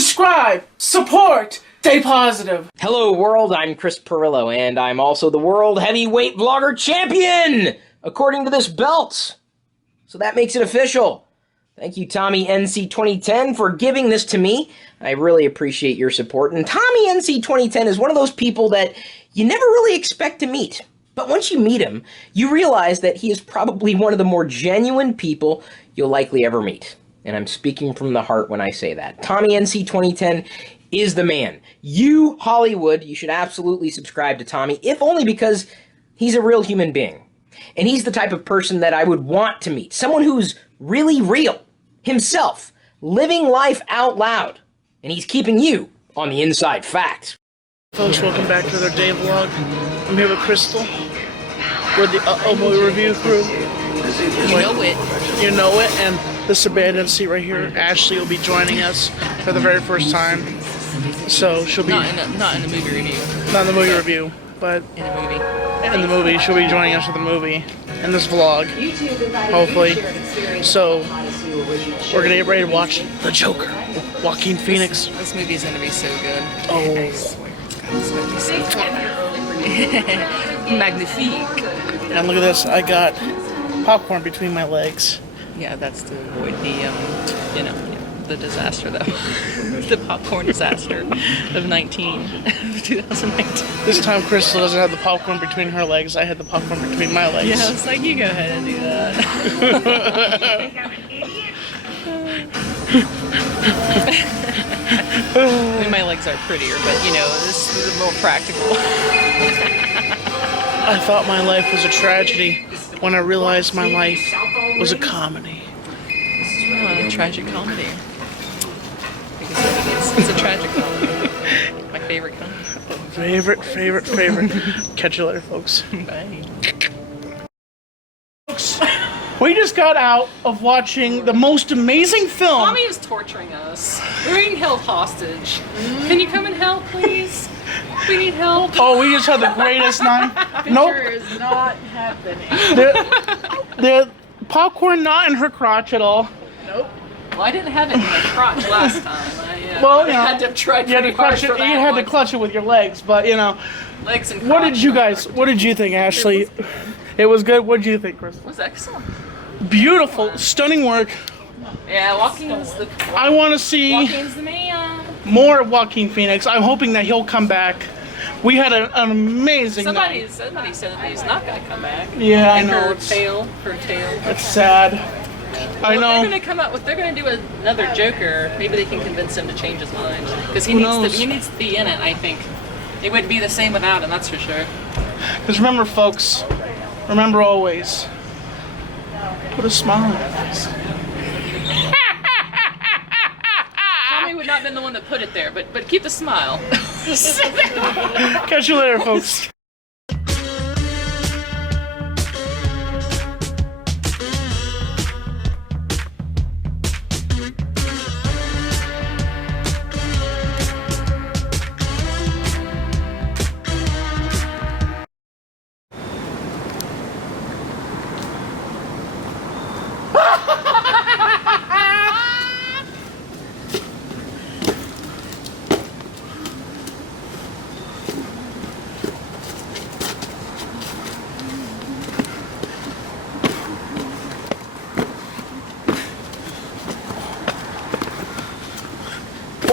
subscribe, support, stay positive. Hello world, I'm Chris Perillo, and I'm also the World Heavyweight Vlogger Champion, according to this belt. So that makes it official. Thank you, Tommy NC2010, for giving this to me. I really appreciate your support. And Tommy NC2010 is one of those people that you never really expect to meet. But once you meet him, you realize that he is probably one of the more genuine people you'll likely ever meet. And I'm speaking from the heart when I say that. Tommy NC2010 is the man. You, Hollywood, you should absolutely subscribe to Tommy, if only because he's a real human being. And he's the type of person that I would want to meet. Someone who's really real, himself, living life out loud. And he's keeping you on the inside facts. Folks, welcome back to another day vlog. I'm here with Crystal. We're the Boy review crew. You know it. You know it, and this abandoned seat right here, Ashley will be joining us for the very first time. So she'll be... Not in the movie review. Not in the movie review, but... In the movie. In the movie. She'll be joining us for the movie. In this vlog. Hopefully. So, we're gonna get ready to watch The Joker. Joaquin Phoenix. This movie is gonna be so good. Oh. It's gonna be so good. Magnifique. And look at this, I got popcorn between my legs. Yeah, that's to avoid the, the disaster though. The popcorn disaster of 2019. This time Crystal doesn't have the popcorn between her legs, I had the popcorn between my legs. Yeah, it's like, you go ahead and do that. I mean, my legs are prettier, but this is more practical. I thought my life was a tragedy when I realized my life was a comedy. A tragic comedy. Because it's a tragic comedy. My favorite comedy. Favorite. Catch you later, folks. Bye. We just got out of watching the most amazing film. Tommy is torturing us. We're being held hostage. Can you come and help, please? We need help. Oh, we just had the greatest night. Nope. is not happening. The popcorn not in her crotch at all. Nope. Well, I didn't have it in my crotch last time. Well, I had to have tried you had to pretty hard clutch it. for You that had to one. clutch it with your legs, but Legs and What crotch. did you guys? What did you think, Ashley? It was good. What did you think, Chris? It was excellent. Beautiful, stunning work. Yeah, Joaquin's the man. More of Joaquin Phoenix. I'm hoping that he'll come back. We had an amazing night. Somebody said that he's not going to come back. Yeah, I and know. her tail. It's sad. I know. They're going to come up with. They're going to do another Joker. Maybe they can convince him to change his mind because he Who needs to be in it. I think it wouldn't be the same without him. That's for sure. Because remember, folks. Remember always. Put a smile on your face. Tommy would not have been the one that put it there, but keep the smile. Catch you later, folks.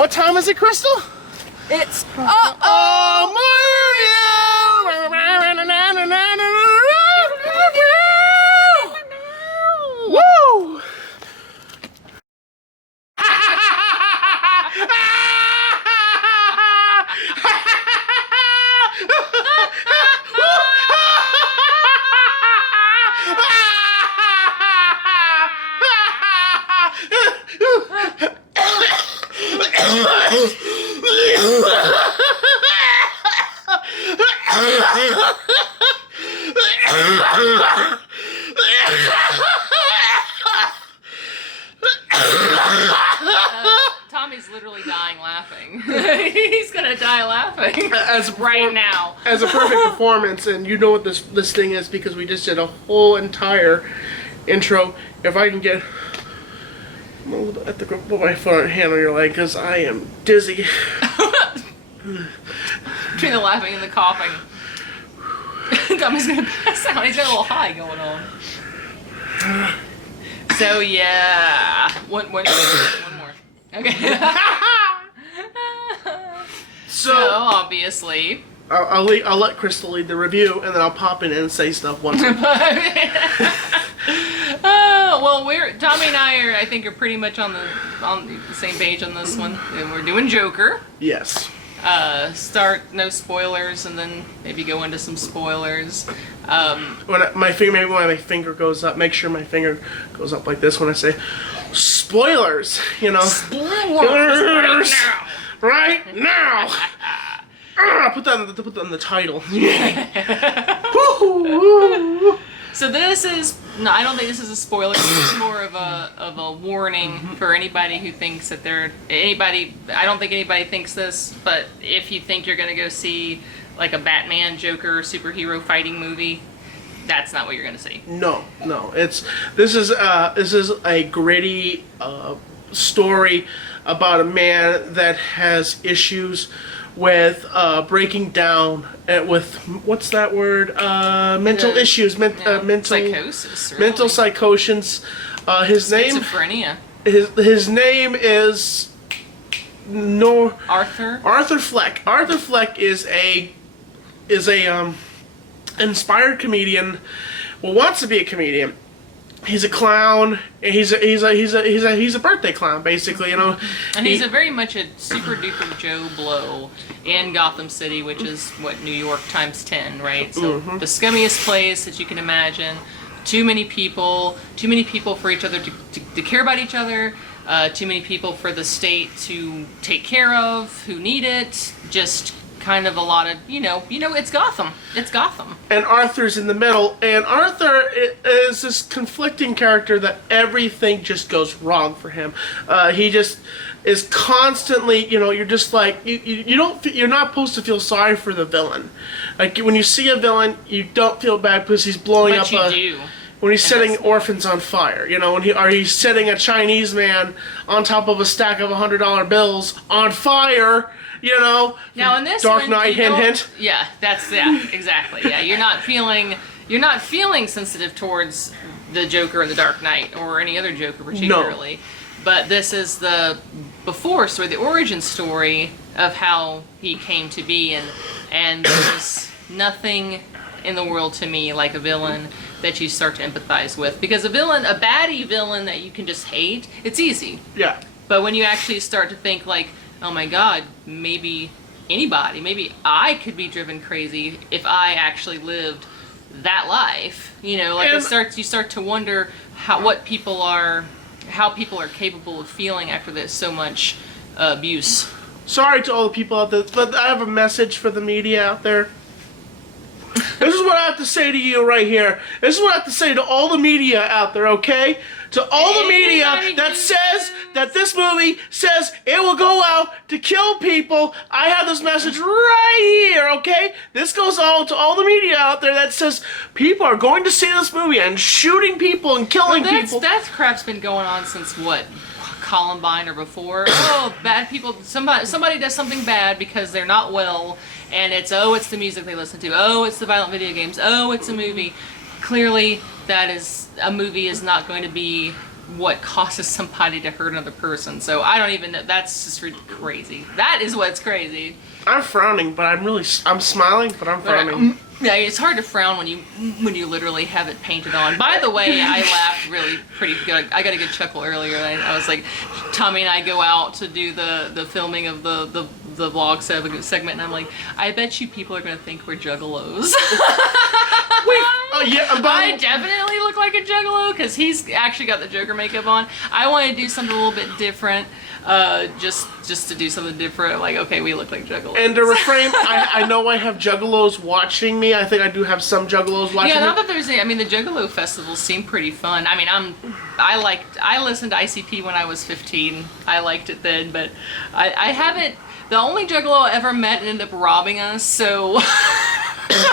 What time is it, Crystal? It's Woo! Tommy's literally dying laughing. He's gonna die laughing right now. As a perfect performance, and you know what this thing is because we just did a whole entire intro. If I can get I'm a little bit, put my hand on your leg because I am dizzy. Between the laughing and the coughing. Tommy's gonna pass out. He's got a little high going on. So yeah, one more. Okay. So obviously, I'll let Crystal lead the review, and then I'll pop in and say stuff once. Well, Tommy and I think are pretty much on the same page on this one. And we're doing Joker. Yes. Start no spoilers, and then maybe go into some spoilers. When my finger goes up, make sure my finger goes up like this when I say spoilers. You know. Spoilers right now. Put that in the title. So this is I don't think this is a spoiler. It's more of a warning for anybody who thinks that I don't think anybody thinks this, but if you think you're gonna go see like a Batman Joker superhero fighting movie, that's not what you're gonna see. No. This is a gritty story about a man that has issues with breaking down with what's that word? Mental issues, mental psychosis. Really. Mental psychosis. His name. Schizophrenia. His name is Arthur. Arthur Fleck. Arthur Fleck is a inspired comedian. Well, wants to be a comedian. He's a clown. He's a birthday clown, basically, you know. And he's a very much a super duper Joe Blow in Gotham City, which is what New York times 10, right? So the scummiest place that you can imagine. Too many people for each other to care about each other. Too many people for the state to take care of who need it. Just kind of a lot of, it's Gotham. It's Gotham. And Arthur's in the middle, and Arthur is this conflicting character that everything just goes wrong for him. He just is constantly, you're just like, you're not supposed to feel sorry for the villain. Like, when you see a villain, you don't feel bad because he's blowing but up you do. When he's setting orphans on fire, he's setting a Chinese man on top of a stack of $100 bills on fire, Now in this Dark one, Knight, hint. Yeah, exactly. Yeah, you're not feeling sensitive towards the Joker in the Dark Knight or any other Joker particularly. No. But this is the origin story of how he came to be, and there's nothing in the world to me like a villain that you start to empathize with. Because a baddie villain that you can just hate, it's easy. Yeah. But when you actually start to think like, oh my god, maybe I could be driven crazy if I actually lived that life. You start to wonder how people are capable of feeling after there's so much abuse. Sorry to all the people out there, but I have a message for the media out there. This is what I have to say to you right here. This is what I have to say to all the media out there, okay? To all the media that says that this movie says it will go out to kill people, I have this message right here, okay? This goes out to all the media out there that says people are going to see this movie and shooting people and killing people. That crap's been going on since what? Columbine or before. Oh, bad people. Somebody does something bad because they're not well, and it's the music they listen to. Oh, it's the violent video games. Oh, it's a movie. Clearly, a movie is not going to be what causes somebody to hurt another person. So I don't even know. That's just crazy. That is what's crazy. I'm frowning, but I'm smiling, but I'm frowning. Yeah, it's hard to frown when you literally have it painted on. By the way, I laughed really pretty good. I got a good chuckle earlier. I was like, Tommy and I go out to do the filming of the vlog segment, and I'm like, I bet you people are gonna think we're juggalos. I definitely look like a juggalo because he's actually got the Joker makeup on. I want to do something a little bit different. Just to do something different, like, okay, we look like juggalos. And to refrain, I know I have juggalos watching me. I think I do have some juggalos watching me. Yeah, not that there's the Juggalo festivals seem pretty fun. I mean, I listened to ICP when I was 15. I liked it then, but I haven't, the only juggalo I ever met ended up robbing us, so.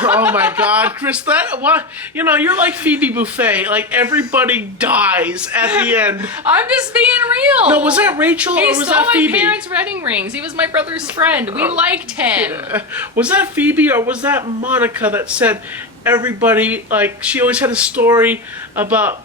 Oh my God, Chris, that what? You know, you're like Phoebe Buffet. Like everybody dies at the end. I'm just being real. No, was that Rachel He or was stole that Phoebe? my parents' wedding rings. He was my brother's friend. We liked him. Was that Phoebe or was that Monica that said everybody, like, she always had a story about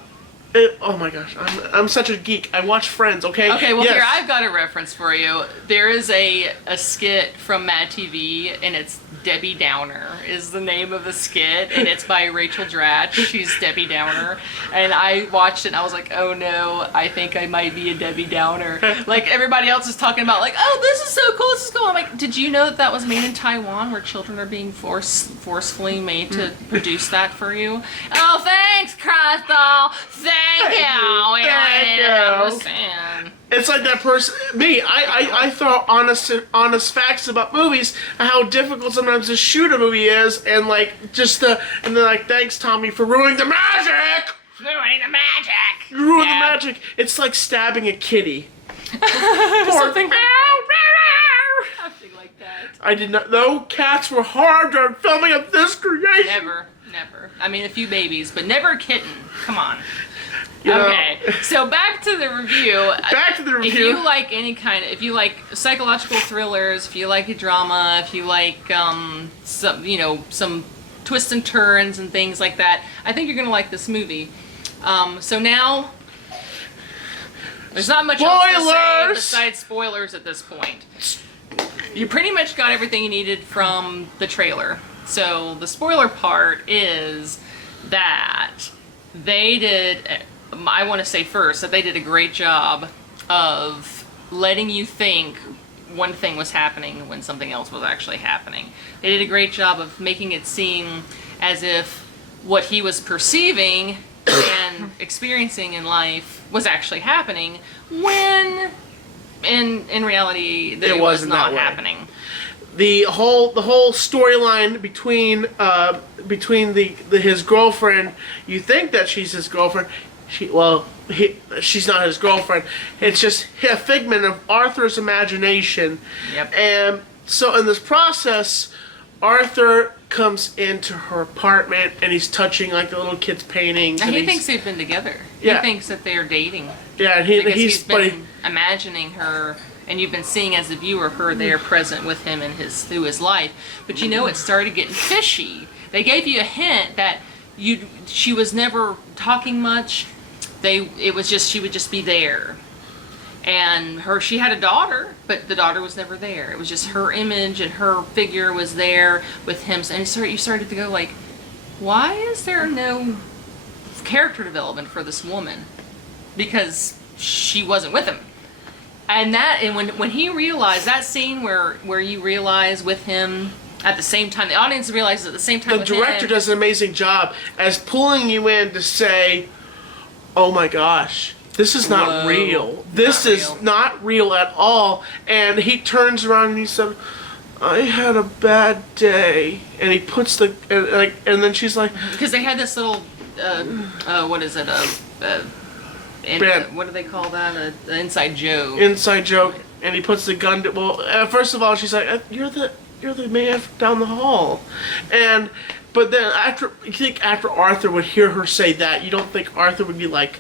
it? Oh my gosh, I'm such a geek. I watch Friends, okay? Okay, well, Yes. here, I've got a reference for you. There is a skit from Mad TV, and it's Debbie Downer is the name of the skit, and it's by Rachel Dratch. She's Debbie Downer. And I watched it, and I was like, oh no, I think I might be a Debbie Downer. Like, everybody else is talking about, like, oh, this is so cool, this is cool. I'm like, did you know that was made in Taiwan, where children are being forcefully made to produce that for you? Oh, thanks, Crystal. Thank you. Thank I you. didn't understand. It's like that person, me. I throw honest facts about movies and how difficult sometimes to shoot a movie is, and like and they're like, thanks, Tommy, for ruining the magic. Ruining the magic. You ruined the magic. It's like stabbing a kitty. Something. Something like that. I did not know cats were harmed on filming of this creation. Never. I mean, a few babies, but never a kitten. Come on. You know, Okay, so back to the review. Back to the If review. you like if you like psychological thrillers, if you like a drama, if you like some twists and turns and things like that, I think you're gonna like this movie. So now, there's not much else to say Spoilers! besides spoilers at this point. You pretty much got everything you needed from the trailer. So the spoiler part is that they did, I want to say first, that they did a great job of letting you think one thing was happening when something else was actually happening. They did a great job of making it seem as if what he was perceiving and experiencing in life was actually happening, when in reality it was wasn't not that way. happening. The whole storyline between his girlfriend, you think that she's his girlfriend. She's not his girlfriend. It's just a figment of Arthur's imagination. Yep. And so in this process, Arthur comes into her apartment and he's touching like the little kid's paintings. And And he thinks they've been together. Yeah. He thinks that they're dating. yeah, and Because he's he's been imagining her, and you've been seeing as the viewer her there present with him in through his life. But you know, it started getting fishy. They gave you a hint that she was never talking much. It was just, she would just be there. And she had a daughter, but the daughter was never there. It was just her image and her figure was there with him. And you started to go like, why is there no character development for this woman? Because she wasn't with him. And when he realized that scene where you realize with him at the same time, the audience realizes at the same time. the director does an amazing job as pulling you in to say, oh my gosh, this is not Whoa, real. This is real. not real at all. And he turns around and he said, I had a bad day. And he puts and then she's like, Because they had this little, what is it, Ben. what do they call that? An inside joke. inside joke. And he puts the gun first of all, she's like, you're the man down the hall. But then after Arthur would hear her say that, you don't think Arthur would be like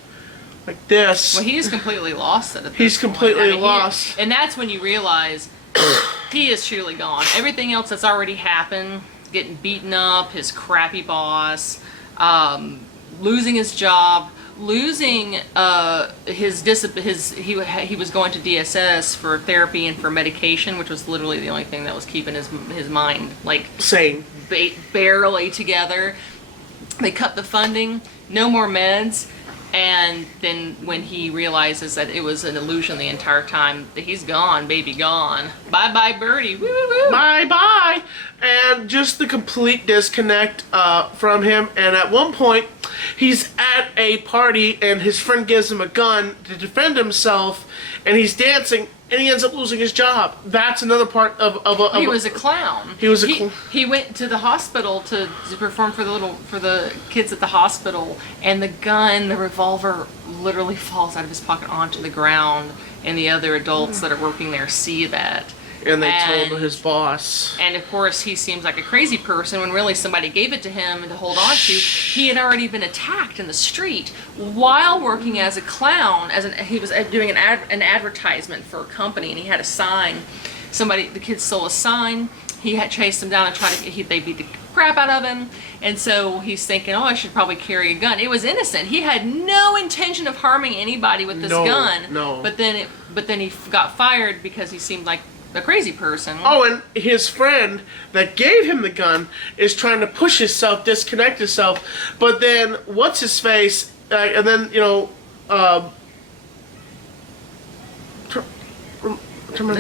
this. Well, he is completely lost at this He's point. completely I mean, lost. And that's when you realize he is truly gone. Everything else that's already happened, getting beaten up, his crappy boss, losing his job, losing he was going to DSS for therapy and for medication, which was literally the only thing that was keeping his mind like Sane. barely together. They cut the funding, no more meds, and then when he realizes that it was an illusion the entire time, that he's gone, baby gone. Bye bye birdie. Woo woo woo. Bye bye. And just the complete disconnect from him. And at one point, he's at a party and his friend gives him a gun to defend himself, and he's dancing, and he ends up losing his job. That's another part of He was a clown. He went to the hospital to perform for the kids at the hospital, and the revolver literally falls out of his pocket onto the ground, and the other adults that are working there see that. And they told his boss. And of course, he seems like a crazy person when really somebody gave it to him to hold on to. He had already been attacked in the street while working as a clown. He was doing an advertisement for a company, and he had a sign. The kid stole a sign. He had chased him down and they beat the crap out of him. And so he's thinking, oh, I should probably carry a gun. It was innocent. He had no intention of harming anybody with this gun. No. But then he got fired because he seemed like a crazy person. Oh, and his friend that gave him the gun is trying to push himself, disconnect himself. But then, what's his face? And then, the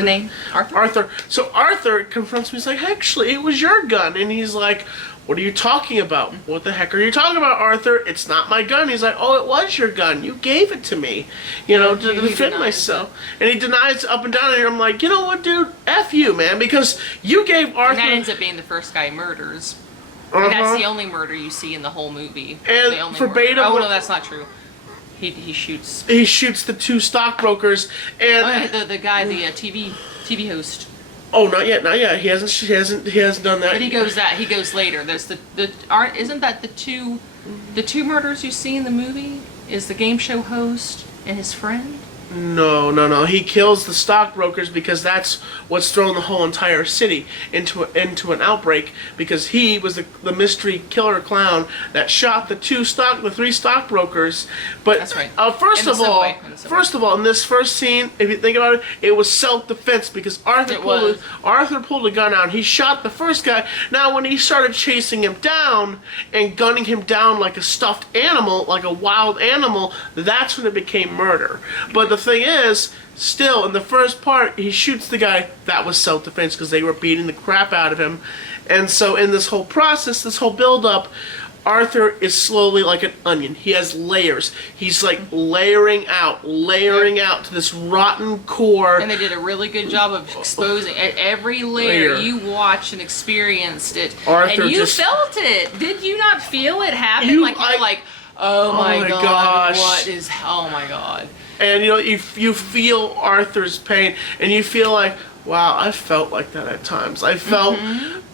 name? Arthur. So Arthur confronts me. He's like, actually, it was your gun. And he's like, what are you talking about? What the heck are you talking about, Arthur? It's not my gun. He's like, oh, it was your gun. You gave it to me, to defend myself. And he denies up and down. And I'm like, you know what, dude? F you, man. Because you gave Arthur... And that ends up being the first guy he murders. And that's the only murder you see in the whole movie. And verbatim... Oh, no, that's not true. He shoots... He shoots the two stockbrokers. And... the guy, the TV host. Oh, not yet. He hasn't done that. But he goes later. There's isn't that the two murders you see in the movie? Is the game show host and his friend? No. He kills the stockbrokers because that's what's thrown the whole entire city into an outbreak, because he was the mystery killer clown that shot the three stockbrokers. But that's right. First of all, in this first scene, if you think about it, it was self-defense because Arthur pulled a gun out. He shot the first guy. Now, when he started chasing him down and gunning him down like a stuffed animal, like a wild animal, that's when it became murder. But the thing is, still, in the first part, he shoots the guy. That was self-defense because they were beating the crap out of him. And so in this whole process, this whole build-up, Arthur is slowly like an onion. He has layers. He's like layering out to this rotten core. And they did a really good job of exposing every layer. You watched and experienced it. Arthur and you felt it. Did you not feel it happen? You're like, oh my god, gosh. Oh my god. And you feel Arthur's pain, and you feel like, wow, I felt like that at times. I felt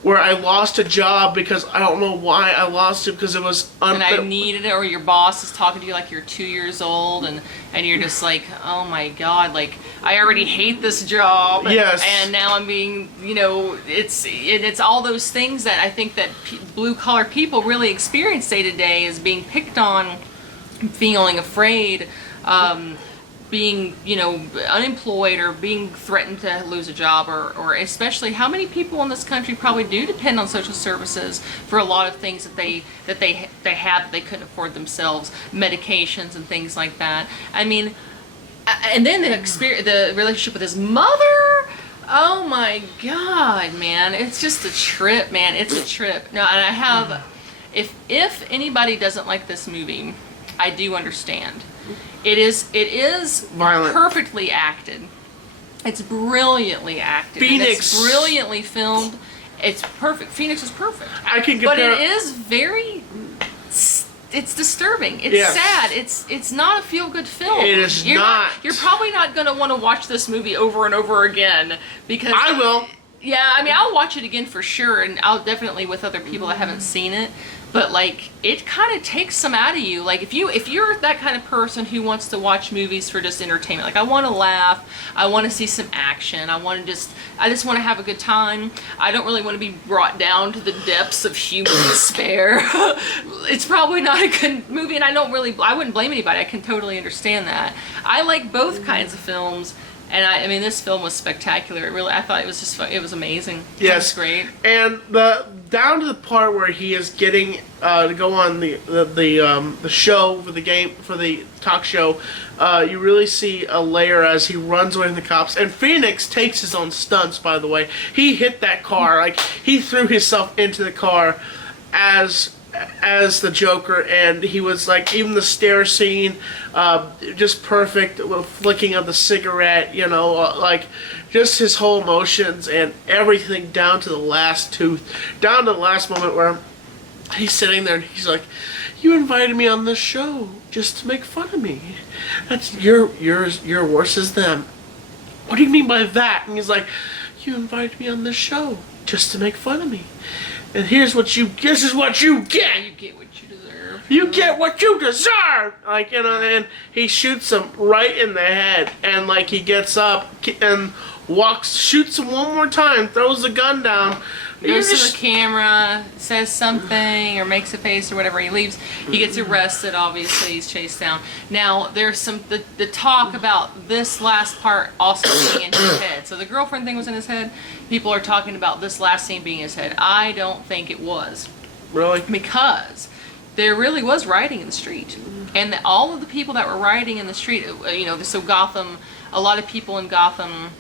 where I lost a job because I don't know why I lost it, because it was and I needed it, or your boss is talking to you like you're 2 years old, and you're just like, oh my god, like I already hate this job. Yes. And now I'm being, it's all those things that I think that blue collar people really experience day to day, is being picked on, feeling afraid, being, unemployed, or being threatened to lose a job, or especially how many people in this country probably do depend on social services for a lot of things that they have that they couldn't afford themselves, medications and things like that. I mean, and then the relationship with his mother. Oh my god, man, it's just a trip, man. It's a trip. No, and I have, if anybody doesn't like this movie, I do understand. It is violent, perfectly acted. It's brilliantly acted. Phoenix, it's brilliantly filmed. It's perfect. Phoenix is perfect. I can compare, but it is very. It's disturbing. It's sad. It's not a feel-good film. It is not. You're probably not going to want to watch this movie over and over again, because I will. Yeah, I mean, I'll watch it again for sure, and I'll definitely with other people that haven't seen it. But like, it kind of takes some out of you. Like, if you're that kind of person who wants to watch movies for just entertainment, like I want to laugh, I want to see some action, I just want to have a good time. I don't really want to be brought down to the depths of human despair. It's probably not a good movie, and I wouldn't blame anybody. I can totally understand that. I like both kinds of films. And I mean, this film was spectacular. I thought it was just fun. It was amazing. Yes, it was great. And down to the part where he is getting to go on the show for the talk show, you really see a layer as he runs away from the cops. And Phoenix takes his own stunts. By the way, he hit that car, like he threw himself into the car as the Joker, and he was like, even the stair scene, just perfect, with flicking of the cigarette, like just his whole emotions and everything down to the last tooth, down to the last moment where he's sitting there and he's like, you invited me on this show just to make fun of me. That's you're worse as them. What do you mean by that? And he's like, you invited me on this show just to make fun of me. And this is what you get. Yeah, you get what you deserve. You get what you deserve! Like, you know, and he shoots him right in the head. And, like, he gets up and shoots him one more time, throws the gun down. Goes to the camera, says something, or makes a face or whatever. He leaves. He gets arrested, obviously. He's chased down. Now, there's the talk about this last part also being in his head. So the girlfriend thing was in his head. People are talking about this last scene being in his head. I don't think it was. Really? Because there really was rioting in the street. And all of the people that were rioting in the street, you know, so Gotham, a lot of people in Gotham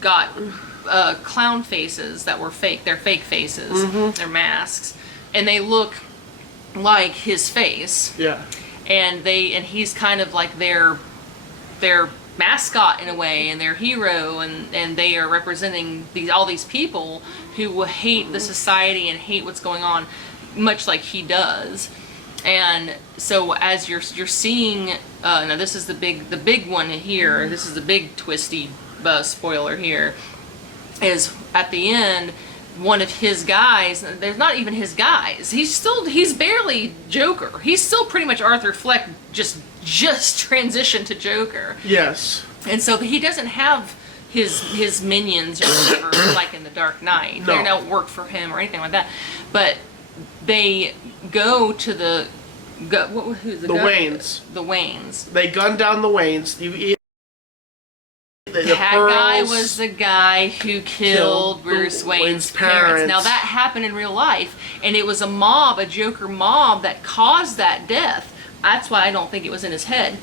got clown faces that were fake. They're fake faces. They're masks. And they look like his face. Yeah. And he's kind of like their mascot in a way, and their hero, and they are representing all these people who hate the society and hate what's going on, much like he does. And so as you're seeing, now this is the big one here. This is the big twisty spoiler here. Is at the end, one of his guys, there's not even his guys, he's barely Joker. He's still pretty much Arthur Fleck, just transitioned to Joker. Yes. And so he doesn't have his minions or whatever like in the Dark Knight. No. They don't work for him or anything like that. But they go to the Waynes. The Waynes. They gun down the Waynes. The That guy Pearls was the guy who killed Bruce Wayne's parents. Now that happened in real life, and it was a Joker mob that caused that death. That's why I don't think it was in his head.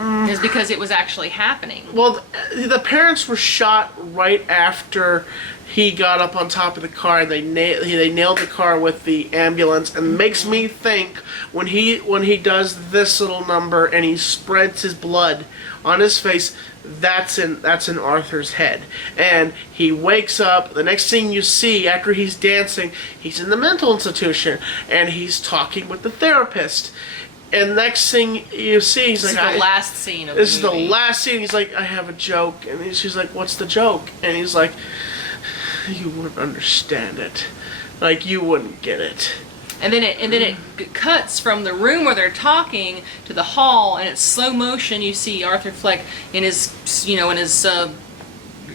Is because it was actually happening. Well, the parents were shot right after he got up on top of the car, and they nailed the car with the ambulance. And makes me think when he does this little number and he spreads his blood on his face, that's in Arthur's head. And he wakes up. The next thing you see after he's dancing, he's in the mental institution and he's talking with the therapist. And next thing you see, he's This like, is the last scene of the this is the movie. last scene. He's like, I have a joke. And she's like, what's the joke? And he's like, you wouldn't understand it. Like, you wouldn't get it. And then it cuts from the room where they're talking to the hall, and it's slow motion. You see Arthur Fleck in his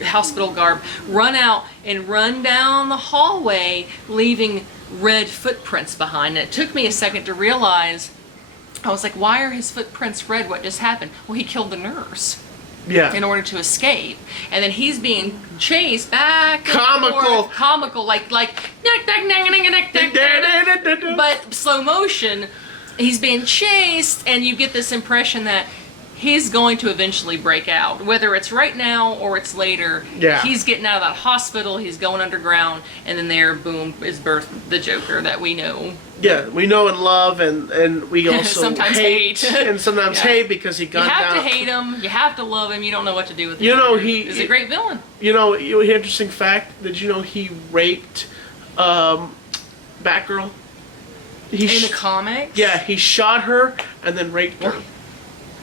hospital garb run out and run down the hallway, leaving red footprints behind. And it took me a second to realize. I was like, why are his footprints red? What just happened? Well, he killed the nurse. Yeah. In order to escape. And then he's being chased back and Comical. forth. Comical, like but slow motion. He's being chased, and you get this impression that he's going to eventually break out. Whether it's right now or it's later, Yeah. He's getting out of that hospital, he's going underground, and then there, boom, is birthed the Joker that we know. Yeah, we know and love, and we also Sometimes hate. and sometimes Yeah. hate because he You got have down. to hate him, you have to love him, you don't know what to do with him. You know, he's a great villain. You know, interesting fact, did you know he raped Batgirl? In the comics? Yeah, he shot her and then raped her.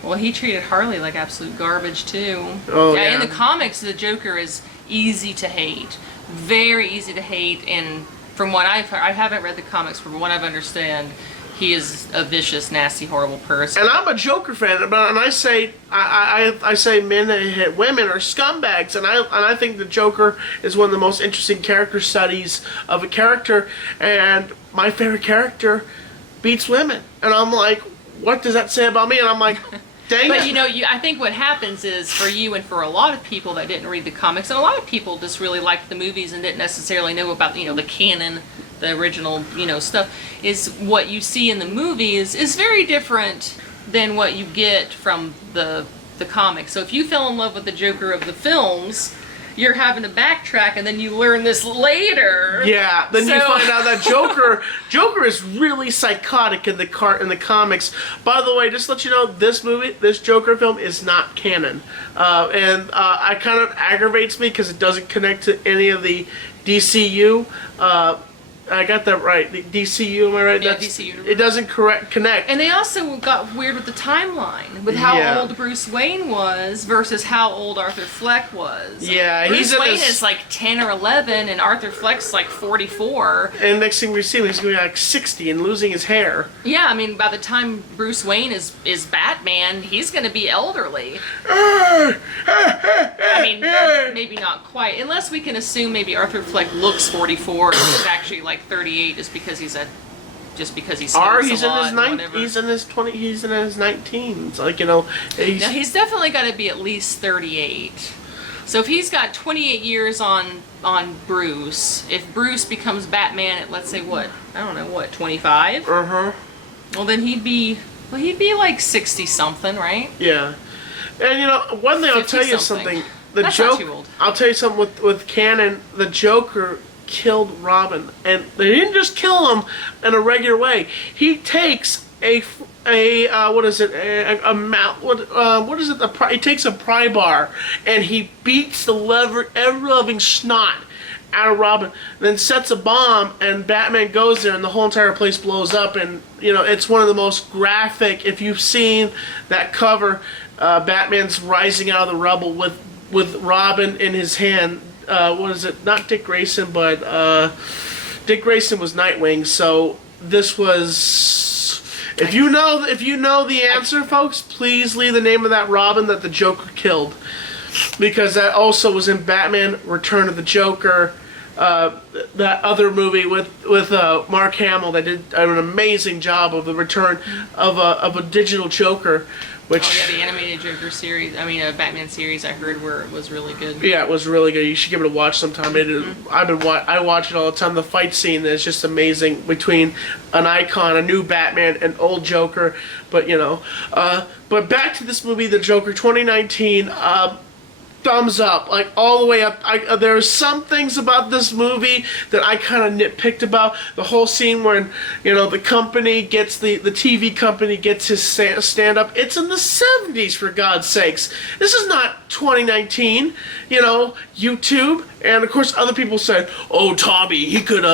Well, he treated Harley like absolute garbage, too. Oh, yeah. In the comics, the Joker is easy to hate. Very easy to hate, and from what I haven't read the comics, from what I've understand, he is a vicious, nasty, horrible person. And I'm a Joker fan, and I say I say men that hit women are scumbags, and I think the Joker is one of the most interesting character studies of a character, and my favorite character beats women, and I'm like, what does that say about me? And I'm like, dang But it. you know, I think what happens is, for you and for a lot of people that didn't read the comics, and a lot of people just really liked the movies and didn't necessarily know about, the canon, the original, stuff, is what you see in the movies is very different than what you get from the comics. So if you fell in love with the Joker of the films, you're having to backtrack, and then you learn this later. Yeah, then you So- find out that Joker is really psychotic in the comics. By the way, just to let you know, this Joker film is not canon, and it kind of aggravates me because it doesn't connect to any of the DCU I got that right. The DCU, am I right? Yeah, DC universe. It doesn't connect. And they also got weird with the timeline, with how old Bruce Wayne was versus how old Arthur Fleck was. Yeah, Bruce Wayne is like 10 or 11, and Arthur Fleck's like 44. And next thing we see, he's going to be like 60 and losing his hair. Yeah, I mean, by the time Bruce Wayne is Batman, he's going to be elderly. I mean, maybe not quite, unless we can assume maybe Arthur Fleck looks 44 and he's actually like 38 just because he's Or he's in his 19s, like, he's definitely got to be at least 38. So if he's got 28 years on Bruce, if Bruce becomes Batman at, let's say, 25? Well, then he'd be like 60 something, right? Yeah. And one thing, I'll tell you something. That's not too old. I'll tell you something with canon. The Joker killed Robin, and they didn't just kill him in a regular way. He takes he takes a pry bar and he beats the ever-loving snot out of Robin, then sets a bomb, and Batman goes there, and the whole entire place blows up. And it's one of the most graphic. If you've seen that cover, Batman's rising out of the rubble with Robin in his hand. What is it? Not Dick Grayson, but Dick Grayson was Nightwing. So this was. If you know the answer, folks, please leave the name of that Robin that the Joker killed, because that also was in Batman: Return of the Joker. That other movie with Mark Hamill that did an amazing job of the return of a digital Joker. Which, the animated Joker series. I mean, a Batman series. I heard where it was really good. Yeah, it was really good. You should give it a watch sometime. I watch it all the time. The fight scene is just amazing between an icon, a new Batman, and old Joker. But but back to this movie, The Joker, 2019. Thumbs up, like all the way up. There are some things about this movie that I kind of nitpicked about. The whole scene where, the company gets the TV company gets his stand-up. It's in the 70s, for God's sakes. This is not 2019. YouTube, and of course other people said, "Oh, Tommy, he could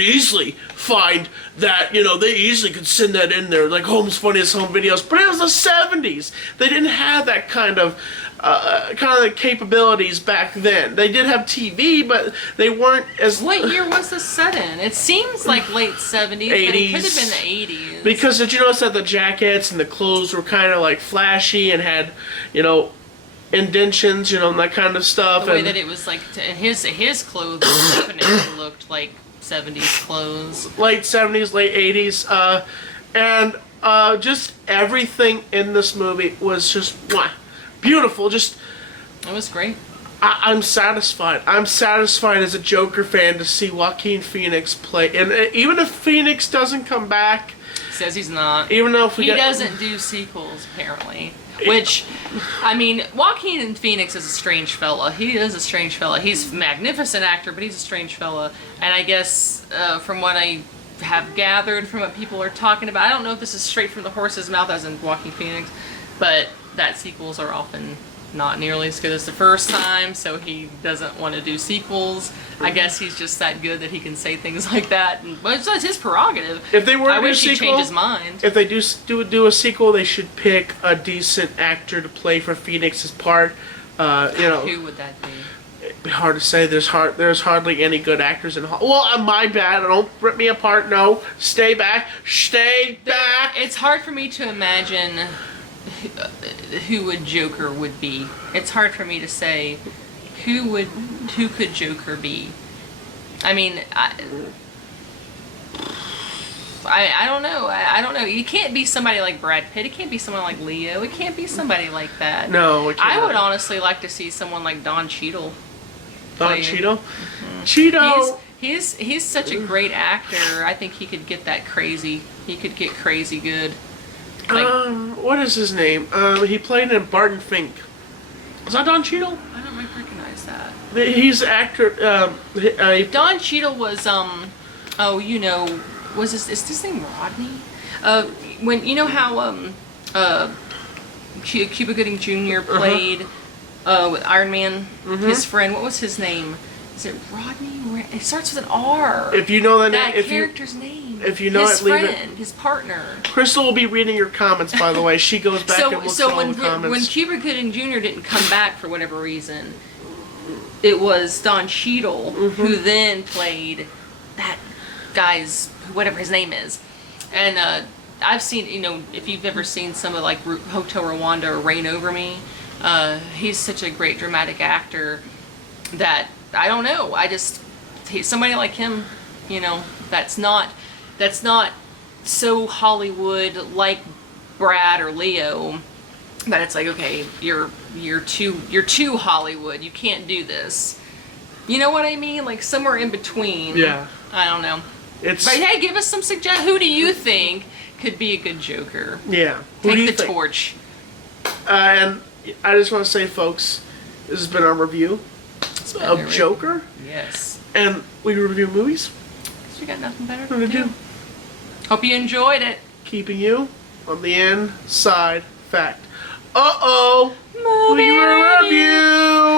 easily find that. They easily could send that in there, like Home's Funniest Home Videos." But it was the 70s. They didn't have that kind of capabilities back then. They did have TV, but they weren't as. What year was this set in? It seems like late 70s, 80s. But it could have been the 80s. Because did you notice that the jackets and the clothes were kind of like flashy and had, indentions, and that kind of stuff. The way that it was like his clothes definitely looked like 70s clothes. Late 70s, late 80s, and just everything in this movie was just beautiful. Just it was great. I'm satisfied. I'm satisfied as a Joker fan to see Joaquin Phoenix play. And even if Phoenix doesn't come back, he says he's not. Even though he doesn't do sequels, apparently. Which, I mean, Joaquin Phoenix is a strange fella. He is a strange fella. He's a magnificent actor, but he's a strange fella. And I guess from what I have gathered from what people are talking about, I don't know if this is straight from the horse's mouth as in Joaquin Phoenix, but that sequels are often not nearly as good as the first time, so he doesn't want to do sequels. I guess he's just that good that he can say things like that. But it's his prerogative. If they were to I do wish a sequel, he'd change his mind. If they do a sequel, they should pick a decent actor to play for Phoenix's part. Who would that be? It'd be hard to say. There's hardly any good actors in Hollywood. Well, my bad. Don't rip me apart. No, stay back. Stay back. It's hard for me to imagine who would Joker would be. It's hard for me to say who could Joker be. I mean, I don't know. I don't know. It can't be somebody like Brad Pitt. It can't be someone like Leo. It can't be somebody like that. No, it can't. I would honestly like to see someone like Don Cheadle. Don Cheadle? Mm-hmm. Cheeto! He's such a great actor. I think he could get that crazy. He could get crazy good. What is his name? He played in Barton Fink. Is that Don Cheadle? I don't recognize that. He's an actor. Don Cheadle was is his name Rodney? When you know how Cuba Gooding Jr. played with Iron Man, his friend. What was his name? Is it Rodney? It starts with an R. If you know that, that if character's name. if you know his it, leave friend, his partner. Crystal will be reading your comments. By the way, she goes back and looks at all the comments. When Cuba Gooding Jr. didn't come back for whatever reason, it was Don Cheadle who then played that guy's whatever his name is, and I've seen, you know, if you've ever seen some of like Hotel Rwanda or Reign Over Me, he's such a great dramatic actor that I don't know. Somebody like him, you know, that's not so Hollywood like Brad or Leo, that it's like, okay, you're too Hollywood. You can't do this. You know what I mean? Like somewhere in between. Yeah. I don't know. But It's hey, give us some suggestions. Who do you think could be a good Joker? yeah. Who do Take you the think? torch. And I just want to say, folks, this has been our review of Joker, Yes. and we review movies. So we got nothing better What do to we do. do? Hope you enjoyed it. Keeping you on the inside fact. Uh-oh! Movie We review!